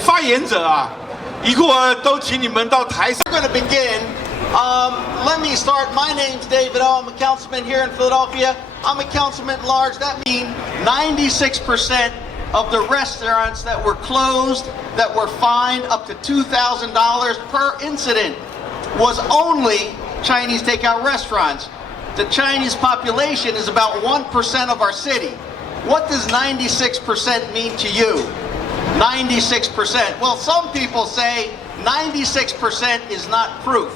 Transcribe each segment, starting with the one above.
发言者啊，一会儿都请你们到台上。 We're going to begin. Let me start. My name's David O. I'm a councilman here in Philadelphia. I'm a councilman at large. That means 96% of the restaurants that were closed, that were fined up to $2,000 per incident, was only Chinese takeout restaurants. The Chinese population is about 1% of our city. What does 96% mean to you? 96%. Well, some people say 96% is not proof.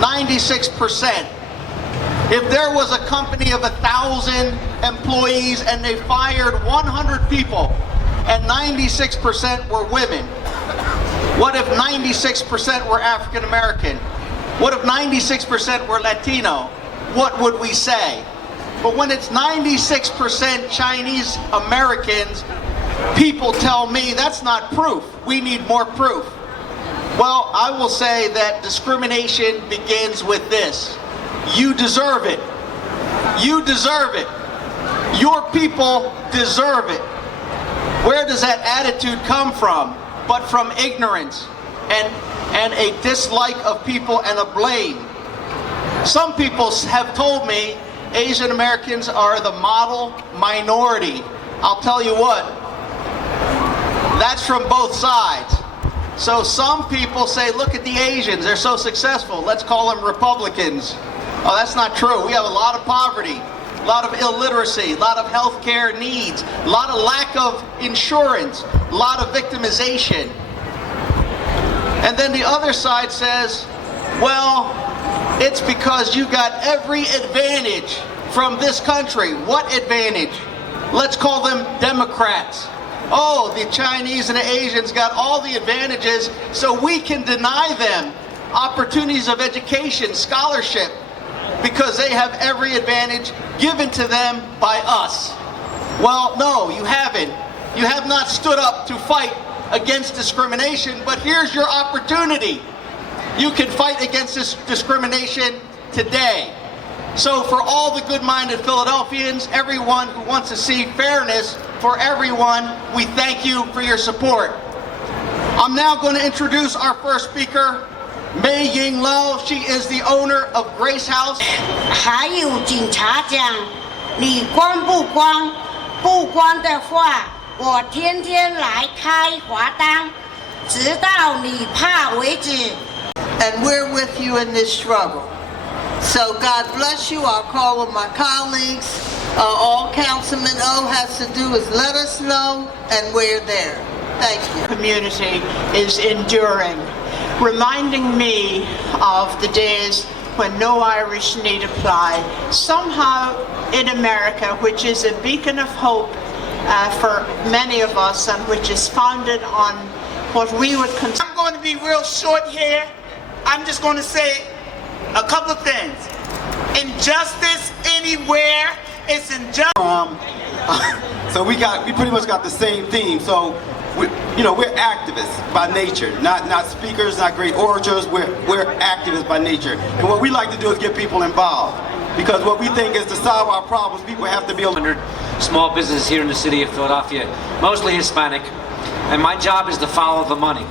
96%. If there was a company of 1,000 employees and they fired 100 people and 96% were women, what if 96% were African American? What if 96% were Latino? What would we say? But when it's 96% Chinese Americans, people tell me that's not proof. We need more proof. Well, I will say that discrimination begins with this. You deserve it. You deserve it. Your people deserve it. Where does that attitude come from? But from ignorance and a dislike of people and a blame. Some people have told me Asian Americans are the model minority. I'll tell you what, that's from both sides. So some people say, look at the Asians, they're so successful, let's call them Republicans. Oh, that's not true. We have a lot of poverty, a lot of illiteracy, a lot of healthcare needs, a lot of lack of insurance, a lot of victimization. And then the other side says, well, it's because you got every advantage from this country. What advantage? Let's call them Democrats. Oh, the Chinese and the Asians got all the advantages, so we can deny them opportunities of education, scholarship, because they have every advantage given to them by us. Well, no, you haven't. You have not stood up to fight against discrimination, but here's your opportunity. You can fight against this discrimination today. So for all the good-minded Philadelphians, everyone who wants to see fairness for everyone, we thank you for your support. I'm now going to introduce our first speaker, Mei Ying Lo. She is the owner of Grace House. 还有警察讲，你关不关？不关的话，我天天来开罚单，直到你怕为止。 And we're with you in this struggle. So God bless you. I'll call on my colleagues. All Councilman O has to do is let us know, and we're there. Thank you. Community is enduring, reminding me of the days when no Irish need apply. Somehow in America, which is a beacon of hope for many of us and which is founded on what we would consider. I'm going to be real short here. I'm just going to say a couple of things. Injustice anywhere is injustice. So we pretty much got the same theme. So we're activists by nature, not speakers, not great orators. We're activists by nature, and what we like to do is get people involved, because what we think is to solve our problems, people have to be able. 100 small businesses here in the city of Philadelphia, mostly Hispanic, and my job is to follow the money.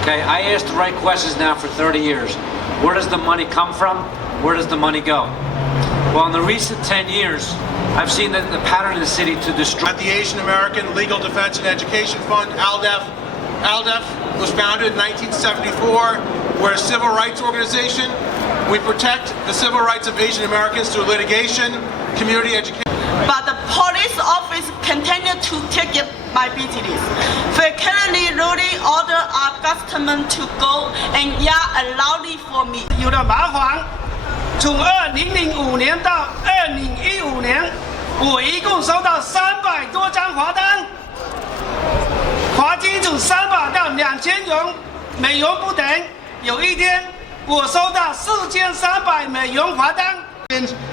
Okay, I ask the right questions now for 30 years. Where does the money come from? Where does the money go? Well, in the recent 10 years, I've seen the pattern in the city to destroy. At the Asian American Legal Defense and Education Fund, ALDEF. ALDEF was founded in 1974. We're a civil rights organization. We protect the civil rights of Asian Americans through litigation, community education. But the police office continue to take my business. They currently really order our customer to go and yell loudly for me. 有点麻烦。从2005年到2015年，我一共收到300多张罚单，罚金从300到2000美元不等。有一天，我收到4300美元罚单。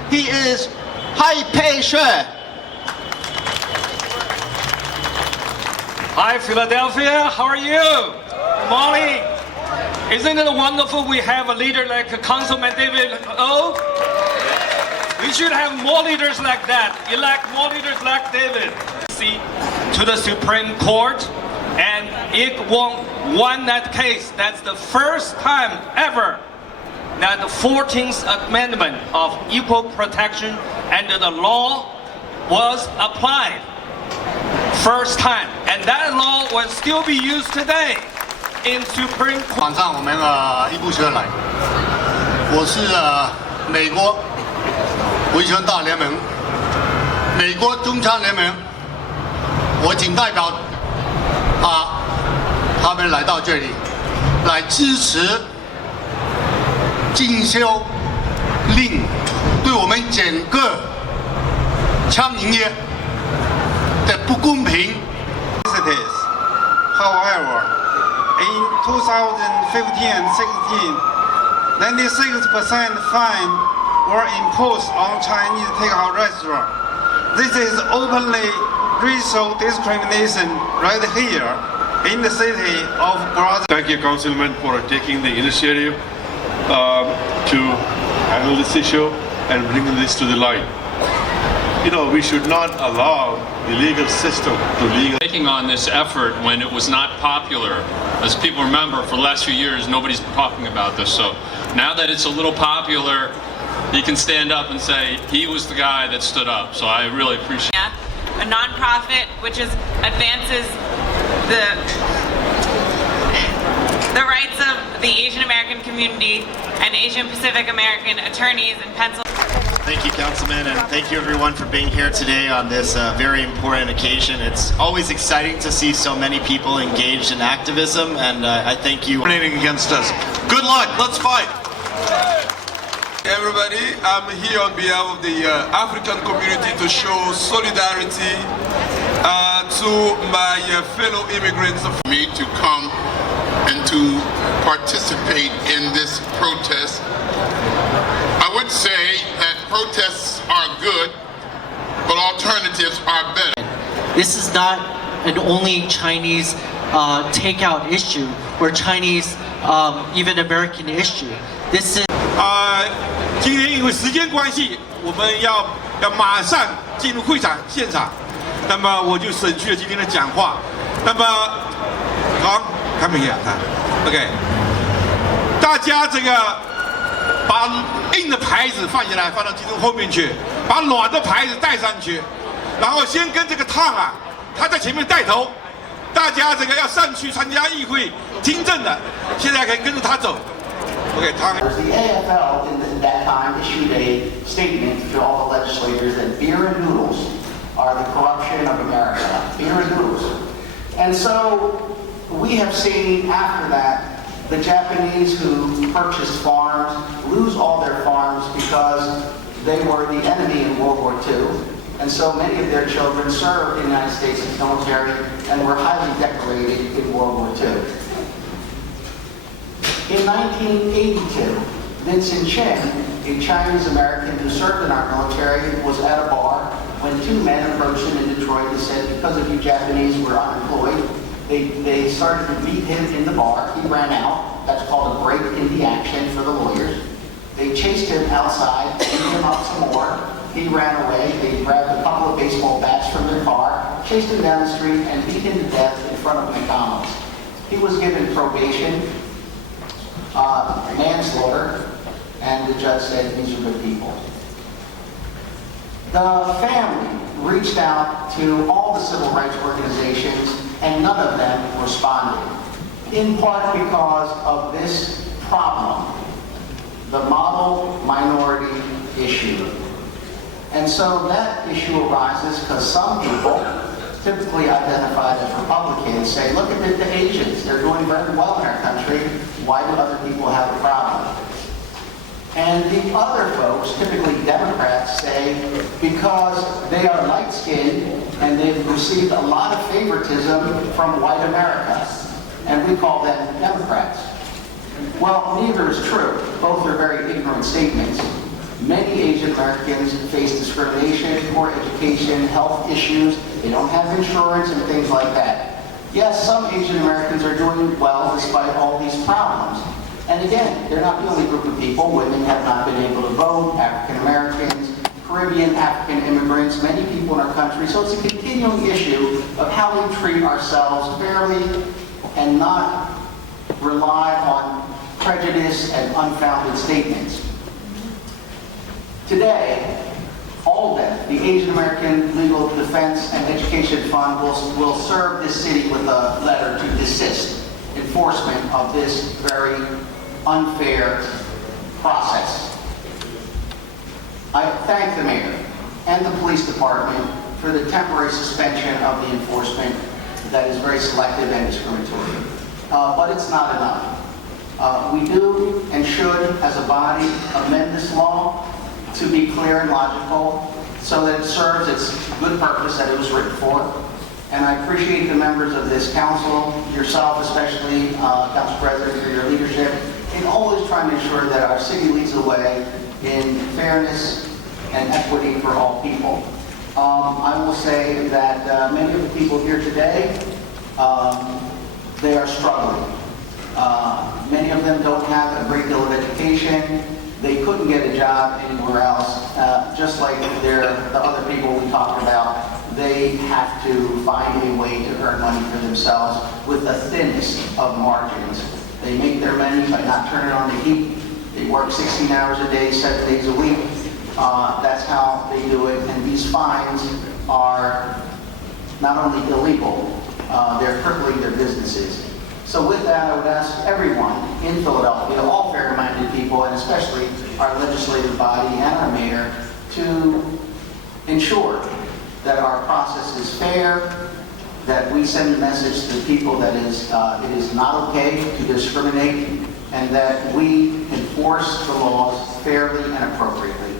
He is Hai Pei Xue. Hi, Philadelphia. How are you? Good morning. Isn't it wonderful we have a leader like Councilman David O? We should have more leaders like that. Elect more leaders like David. See, to the Supreme Court, and it won that case. That's the first time ever that the 14th Amendment of equal protection under the law was applied. First time, and that law will still be used today in Supreme Court. 晚上我们一部学来，我是美国维权大联盟、美国中餐联盟，我仅代表他们来到这里，来支持禁销令对我们整个餐饮业的不公平。However, in 2015 and 16, 96% fine were imposed on Chinese takeout restaurants. This is openly racial discrimination right here in the city of Brazil. Thank you, Councilman, for taking the initiative to handle this issue and bringing this to the light. You know, we should not allow the legal system to legalize. Taking on this effort when it was not popular. As people remember, for the last few years, nobody's talking about this. So now that it's a little popular, he can stand up and say he was the guy that stood up. So I really appreciate it. A nonprofit which advances the rights of the Asian American community and Asian Pacific American attorneys in Pennsylvania. Thank you, Councilman, and thank you everyone for being here today on this very important occasion. It's always exciting to see so many people engaged in activism, and I thank you. Against us. Good luck. Let's fight. Everybody, I'm here on behalf of the African community to show solidarity to my fellow immigrants. For me to come and to participate in this protest, I would say that protests are good, but alternatives are better. This is not an only Chinese takeout issue or Chinese even American issue. This is 今天因为时间关系，我们要马上进入会场现场，那么我就省去了今天的讲话。那么好，看没看？OK， 大家这个把硬的牌子放下来，放到机动后面去，把软的牌子带上去，然后先跟这个烫啊，他在前面带头，大家这个要上去参加议会听证的，现在可以跟着他走。OK， 烫。The AFL in that time issued a statement to all the legislators that beer and noodles are the corruption of America. Beer and noodles. And so we have seen after that the Japanese who purchased farms lose all their farms because they were the enemy in World War II. And so many of their children served in the United States military and were highly decorated in World War II. In 1982, Vincent Chen, a Chinese American who served in our military, was at a bar when two men approached him in Detroit and said, because of you Japanese, we're unemployed. They started to beat him in the bar. He ran out. That's called a break in the action for the lawyers. They chased him outside, beat him up some more. He ran away. They grabbed a couple of baseball bats from their car, chased him down the street, and beat him to death in front of McDonald's. He was given probation, manslaughter, and the judge said these are good people. The family reached out to all the civil rights organizations, and none of them responded, in part because of this problem, the model minority issue. And so that issue arises because some people, typically identified as Republicans, say, look at the Asians, they're doing very well in our country, why do other people have a problem? And the other folks, typically Democrats, say because they are light-skinned and they've received a lot of favoritism from white America, and we call them Democrats. Well, neither is true. Both are very ignorant statements. Many Asian Americans face discrimination, poor education, health issues. They don't have insurance and things like that. Yes, some Asian Americans are doing well despite all these problems. And again, they're not the only group of people. Women have not been able to vote, African Americans, Caribbean, African immigrants, many people in our country. So it's a continuing issue of how we treat ourselves fairly and not rely on prejudice and unfounded statements. Today, ALDEF, the Asian American Legal Defense and Education Fund, will serve this city with a letter to desist enforcement of this very unfair process. I thank the mayor and the police department for the temporary suspension of the enforcement that is very selective and discriminatory. But it's not enough. We do and should, as a body, amend this law to be clear and logical so that it serves its good purpose that it was written for. And I appreciate the members of this council, yourself especially, Council President, for your leadership in always trying to ensure that our city leads the way in fairness and equity for all people. I will say that many of the people here today, they are struggling. Many of them don't have a great deal of education. They couldn't get a job anywhere else. Just like the other people we talked about, they have to find a way to earn money for themselves with the thinnest of margins. They make their money by not turning on the heat. They work 16 hours a day, 7 days a week. That's how they do it. And these fines are not only illegal, they're crippling their businesses. So with that, I would ask everyone in Philadelphia, all fair-minded people, and especially our legislative body and our mayor, to ensure that our process is fair, that we send a message to the people that it is not okay to discriminate, and that we enforce the laws fairly and appropriately.